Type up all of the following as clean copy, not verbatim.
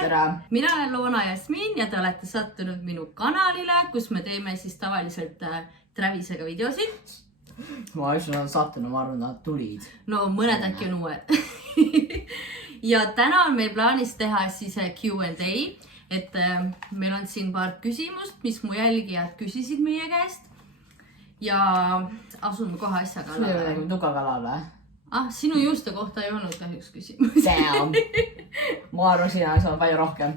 tere! Mina olen Loona Jasmin ja te olete sattunud minu kanalile, kus me teeme siis tavaliselt Travisega videosid. Ma olen sattunud, ma arvan, nad tulid. No mõned äkki on uued. Ja täna on meil plaanis teha siis Q&A, et meil on siin paar küsimust, mis mu jälgijad küsisid meie käest. Ja asume kohe asja kallale. Sul ei ole tukakala või? Sinu juuste kohta ei olnud kahjuks küsimus. Damn! Ma arvan, sina saab palju rohkem.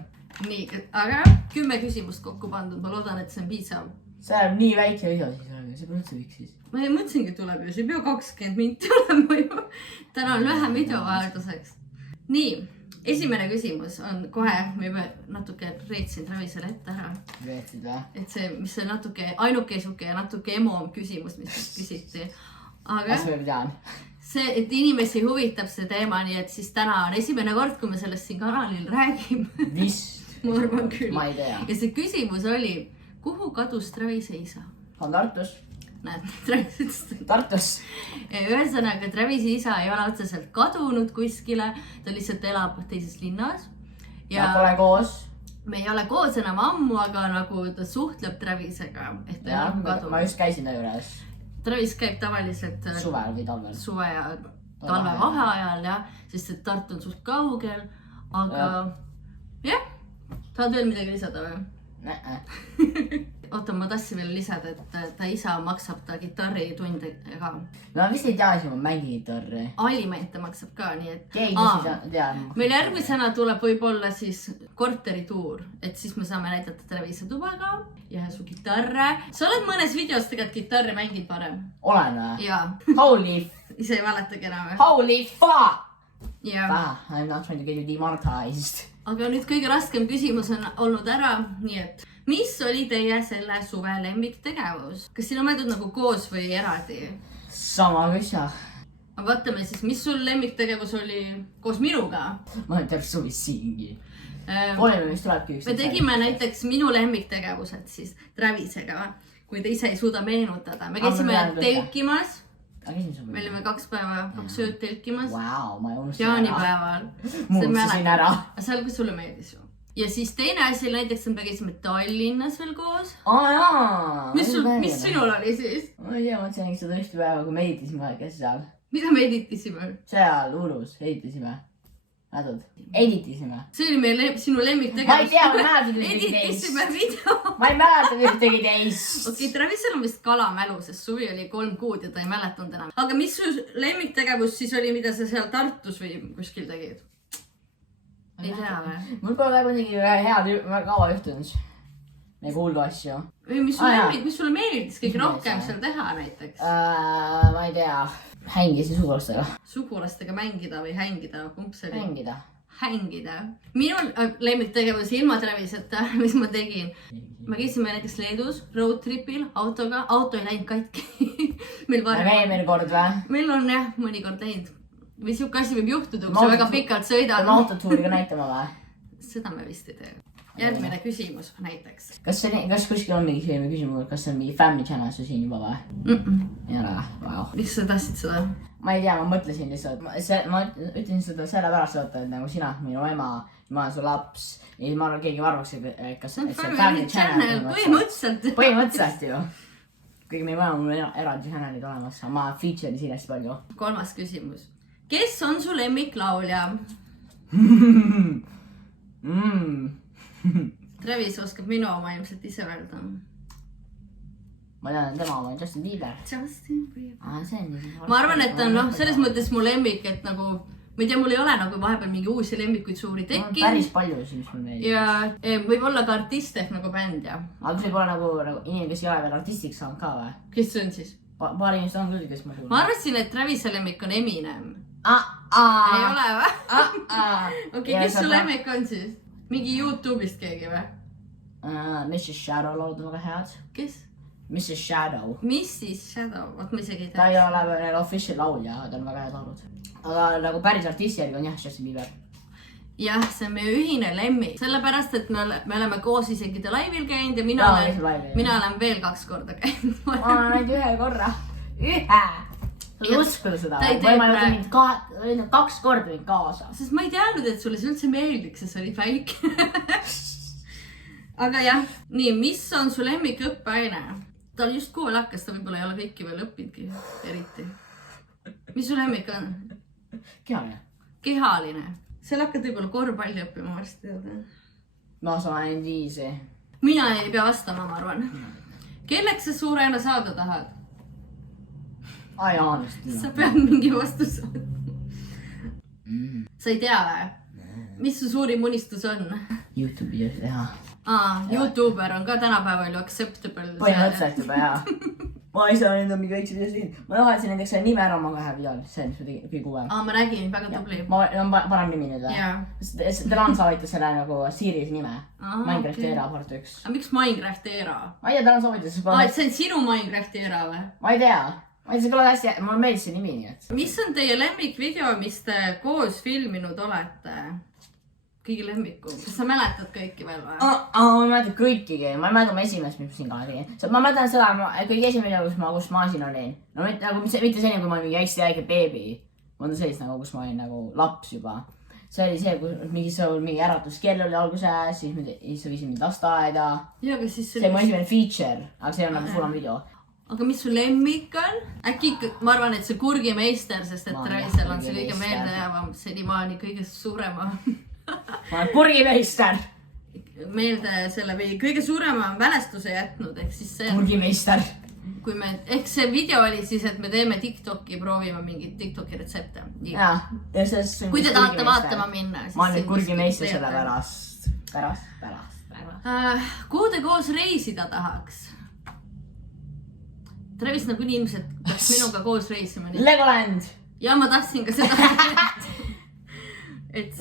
Nii, aga 10 küsimust kokku pandud, ma loodan, et see on piisav. See on nii väike video siis, see pole üldse üks siis. Ma mõtlesingi, et tuleb ju, see ei pea 20 minti olema ju. Täna on lühem video vahelduseks. Nii, esimene küsimus on kohe, ma juba natuke reetsin Travisele ette ära. Reetsid või? Et see, mis on natuke ainukesuke ja natuke emom küsimus, mis küsiti. Aga Kas ma tean? see, et inimesi huvitab see teema, nii et siis täna on esimene kord, kui me sellest siin kanalil räägime. Vist? Ma arvan küll. Ma ei tea. Ja see küsimus oli, kuhu kadus Travise isa? On Tartus? Näed, Travis. Tartus? Ühesõnaga, Travise isa ei ole otseselt kadunud kuskile, ta lihtsalt elab teises linnas. Ja pole koos? Me ei ole koos enam ammu, aga nagu ta suhtleb Travisega, et ta ei ole kadunud. Ma just käisin ta juures. Travis käib tavaliselt suvel või talvel? Suve ja talve vaheajal, jah, sest et Tartu on suht kaugel, aga jah, tahad veel midagi lisada või? Oota, ma tahtsin veel lisada, et ta isa maksab ta kitarritunde ka. Ma vist ei tea, kui ma mängin gitarri. Aliment ta maksab ka, nii et... Keegi siis tean. Meil järgmisena tuleb võib-olla siis korterituur, et siis me saame näidata Travise tuba ka ja su kitarre. Sa oled mõnes videos tegelikult kitarri mängid varem? Olen või? Jaa. Holy... Ise ei mäletagi enam või? Holy fuck! I'm not trying to get you demonetized. Aga nüüd kõige raskem küsimus on olnud ära, nii et mis oli teie selle suve lemmiktegevus? Kas siin on mõeldud nagu koos või eraldi? Sama küsa. Vaatame siis, mis sul lemmiktegevus oli koos minuga? Ma olen terve suvi siingi. Oleme, mis tulebki üks. Me tegime näiteks minu lemmiktegevused siis Travisega, kui te ise ei suuda meenutada. Me käisime telkimas. Me olime 2 päeva, 2 ööd telkimas. Wow, ma ei unustasin jaanipäeval. Ma unustasin ära. Seal, kus sulle meeldis ju. Ja siis teine asi näiteks, me käisime Tallinnas veel koos. Jaa. Mis sinul oli siis? Ma ei tea, ma ütlesin, et seda ühte päeva, kui me editasime, kes seal. Mida me editasime? Seal Urus editasime. Mädud. Editasime. See oli meie sinu lemmiktegevus. Ma ei tea, ma mäletan ühtegi teist. Editasime video. Ma ei mäletan ühtegi teist. Okei, Travisel on vist kalamälu, sest suvi oli 3 kuud ja ta ei mäletanud enam. Aga mis su lemmiktegevus siis oli, mida sa seal Tartus või kuskil tegid? Ei tea või? Mul pole väga midagi hea kaua juhtunud. Nagu hullu asju. Mis sulle meeldis kõige rohkem seal teha näiteks? Ma ei tea. Hängisin sugulastega. Sugulastega mängida või hängida? Kumb see oli? Hängida. Hängida. Minu lemmiktegevus ilma Traviseta, mis ma tegin. Me käisime näiteks Leedus roadtripil autoga. Auto ei läinud katki. Me käime kord või? Meil on jah, mõnikord läinud. Või siuke asi võib juhtuda, kui sa väga pikalt sõidad. Peame autotuuriga näitama või? Seda me vist ei tee. Järgmine küsimus näiteks. Kas kuskil on mingi selline küsimus, kas see on mingi family channel siin juba või? Ei ole, wow. Miks sa tahtsid seda? Ma ei tea, ma mõtlesin lihtsalt. Ma ütlesin seda sellepärast, et nagu sina, minu ema, ma olen su laps. Ja ma arvan, keegi arvaks, et kas see on family channel. Põhimõtteliselt ju. Kuigi meil vaja mul eraldi channelid olemas, ma feature'in siin hästi palju. 3. küsimus. Kes on su lemmiklaulja? Travis oskab minu oma ilmselt ise öelda. Ma tean, tema oma Justin Bieber. Justin Bieber. Ma arvan, et on selles mõttes mu lemmik, et nagu ma ei tea, mul ei ole nagu vahepeal mingi uusi lemmikuid suuri tekkinud. Päris palju siis, mis mul meeldib. Ja võib olla ka artist ehk nagu bänd, jah. Aga kas võib olla nagu inimene, kes ei ole veel artistiks saanud ka või? Kes see on siis? Paar inimesed on küll, kes ma kuulen. Ma arvasin, et Travise lemmik on Eminem. Ei ole või? Okei, kes su lemmik on siis? Mingi YouTube'ist keegi või? Mrs. Shadow laulud väga head. Kes? Mrs. Shadow. Mrs. Shadow, oot ma isegi ei tea. Ta ei ole veel official laulja, ta on väga head laulud. Aga nagu päris artisti järgi on jah, Justin Bieber. Jah, see on meie ühine lemmik. Sellepärast, et me oleme koos isegi ta laivil käinud ja mina olen veel 2 korda käinud. Ma olen ainult 1 korra. 1! sa ei uskuda seda. Ta ei ma ei mõelda mind 2 korda mind kaasa. Sest ma ei teadnud, et sulle see üldse meeldiks, sest see oli fake. Aga jah, nii, mis on su lemmik õppeaine? Tal just kool hakkas, ta võib-olla ei ole kõiki veel õppinudki, eriti. Mis su lemmik on? Kehaline. Kehaline. Seal hakkad võib-olla korvpalli õppima varsti teada. No sa olen 5. Mina ei pea vastama, ma arvan. Kelleks sa suurena saada tahad? Ai, Jaanist. Sa pead mingi vastuse. Sa ei tea või? Mis su suurim unistus on? YouTube'i videos teha. YouTuber on ka tänapäeval ju acceptable. Põhimõtteliselt juba, jaa. Ma ei saa nende mingi väikse videos teha. Ma tahtsin näiteks selle nime ära oma 2 videol. See on kõige uuem. Ma nägin, väga tubli. Ma panen nimi nüüd või? Telan soovitas selle nagu series nime. Minecraft era part 1. Aga miks Minecraft era? Ma ei tea, Telan soovitas. Et see on sinu Minecrafti era või? Ma ei tea. See kõlab hästi, mulle meeldis see nimi nii, et. Mis on teie lemmikvideo, mis te koos filminud olete? Kõige lemmikum. Kas sa mäletad kõiki veel või? Ma mäletan kõikigi. Ma ei mäleta oma esimest, mis ma siin ka tegin. Ma mäletan seda, kõige esimene video, kus ma siin olin. No mitte selline, kui ma olin mingi hästi väike beebi. Ma olen sellist nagu, kus ma olin nagu laps juba. See oli see, kui mingi äratuskell oli alguses, siis sa viisid mind lasteaeda. See oli mu esimene feature, aga see on nagu full on video. Aga mis su lemmik on? Äkki ikka, ma arvan, et see kurgimeister, sest et Raisel on see kõige meeldejäävam, senimaani kõige suurema. Ma olen kurgimeister. Meelde selle või kõige suurema mälestuse jätnud, ehk siis see. Kurgimeister. Ehk see video oli siis, et me teeme TikToki, proovime mingit TikToki retsepte. Kui te tahate vaatama minna. Ma olen kurgimeister selle pärast. Kuhu te koos reisida tahaks? Travis nagunii ilmselt peaks minuga koos reisima. Legoland! Ja ma tahtsin ka seda. Et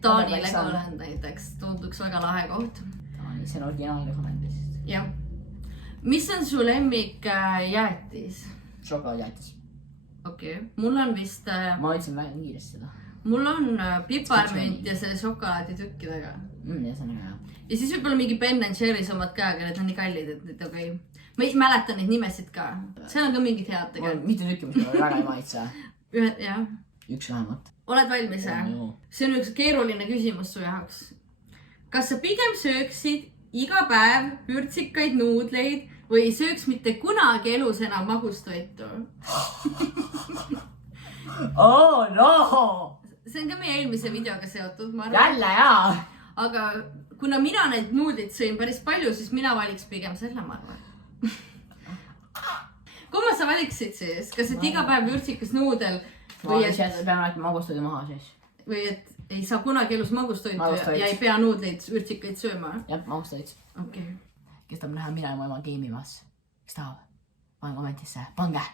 Taani Legoland näiteks tunduks väga lahe koht. Taani, see on originaal Legolandist. Jah. Mis on su lemmik jäätis? Šokolaadjäätis. Okei. Mul on vist... Ma ütlesin väga kiiresti seda. Mul on piparmünt ja see šokolaaditükkidega. Ja see on väga hea. Ja siis võib-olla mingi Ben & Jerry's omad ka, aga need on nii kallid, et need okei. Ma ei mäleta neid nimesid ka. See on ka mingid head tegelikult. Mitte tükki, mis mulle väga ei maitse. Jah. Üks vähemalt. Oled valmis? See on üks keeruline küsimus su jaoks. Kas sa pigem sööksid iga päev vürtsikaid nuudleid või ei sööks mitte kunagi elus enam magustoitu? Oh no! See on ka meie eelmise videoga seotud, ma arvan. Jälle, jaa! Aga kuna mina neid nuudlid sõin päris palju, siis mina valiks pigem selle, ma arvan. Kumma sa valiksid siis? Kas et iga päev vürtsikas nuudel? Või et peame näitama magustoidu maha siis. Või et ei saa kunagi elus magustoitu ja ei pea nuudleid vürtsikaid sööma? Jah, magustoid. Okei. Kes tahab näha mina ja mu ema geimimas? Kes tahab? Pane kommentisse. Pange!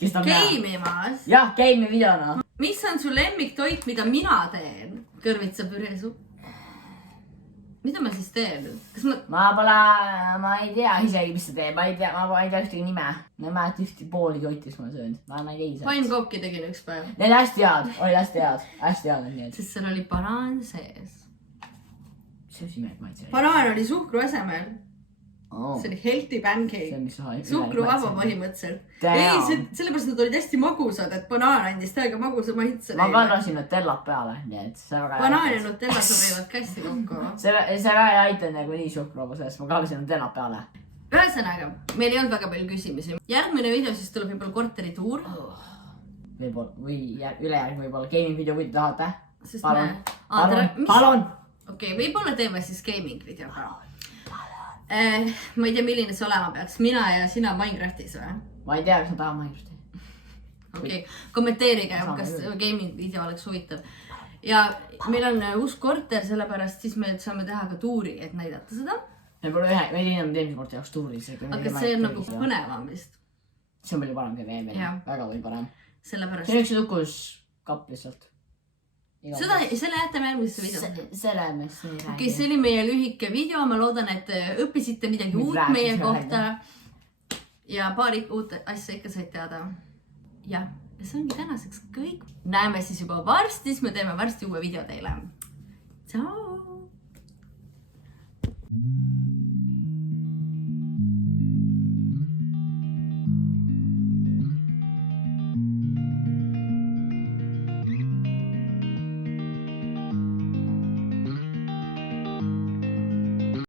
Kes tahab näha? Geimimas? Jah, geimi videona. Mis on su lemmiktoit, mida mina teen? Kõrvitsa püresupp. Mida ma siis teen? Ma ei tea isegi, mis sa teed. Ma ei tea ühtegi nime. Ma ei mäleta ühti pooli toitis, ma söönud. Ma ei tea. Painkooki tegin üks päev. Need hästi head. Oli hästi head. Hästi head need. Sest seal oli banaan sees. See on simek maitse. Banaan oli suhkru asemel. See oli healthy pancake. Suhkruvaba põhimõtteliselt. Ei, sellepärast nad olid hästi magusad, et banaan andis täiega magusa maitse. Ma pallasin Nutellat peale. Banaan ja Nutella sobivad ka hästi kokku. See väga ei aita nagu nii suhkruvaba sellest, ma kallasin Nutellat peale. Ühesõnaga, meil ei olnud väga palju küsimusi. Järgmine video siis tuleb võib-olla korterituur. Või ülejärg võib-olla gaming video, kui te tahate. Palun! Okei, võib-olla teeme siis gaming video ka. Ma ei tea, milline see olema peaks. Mina ja sina Minecraftis või? Ma ei tea, kas ma tahan Minecrafti. Okei, kommenteerige, kas gaming video oleks huvitav. Ja meil on uus korter, sellepärast siis me saame teha ka tuuri, et näidata seda. Meil pole meil inimene teemse korteri jaoks tuuri. Aga see on nagu põnevam vist. See on palju parem kui veel. Väga palju parem. See on üks tukus kapp lihtsalt. Selle jätame järgmisesse video. Selle järgmisesse ei räägi. Okei, see oli meie lühike video. Ma loodan, et õppisite midagi uut meie kohta. Ja paari uut asja ikka said teada. Ja see ongi tänaseks kõik. Näeme siis juba varsti, siis me teeme varsti uue video teile. Tšau!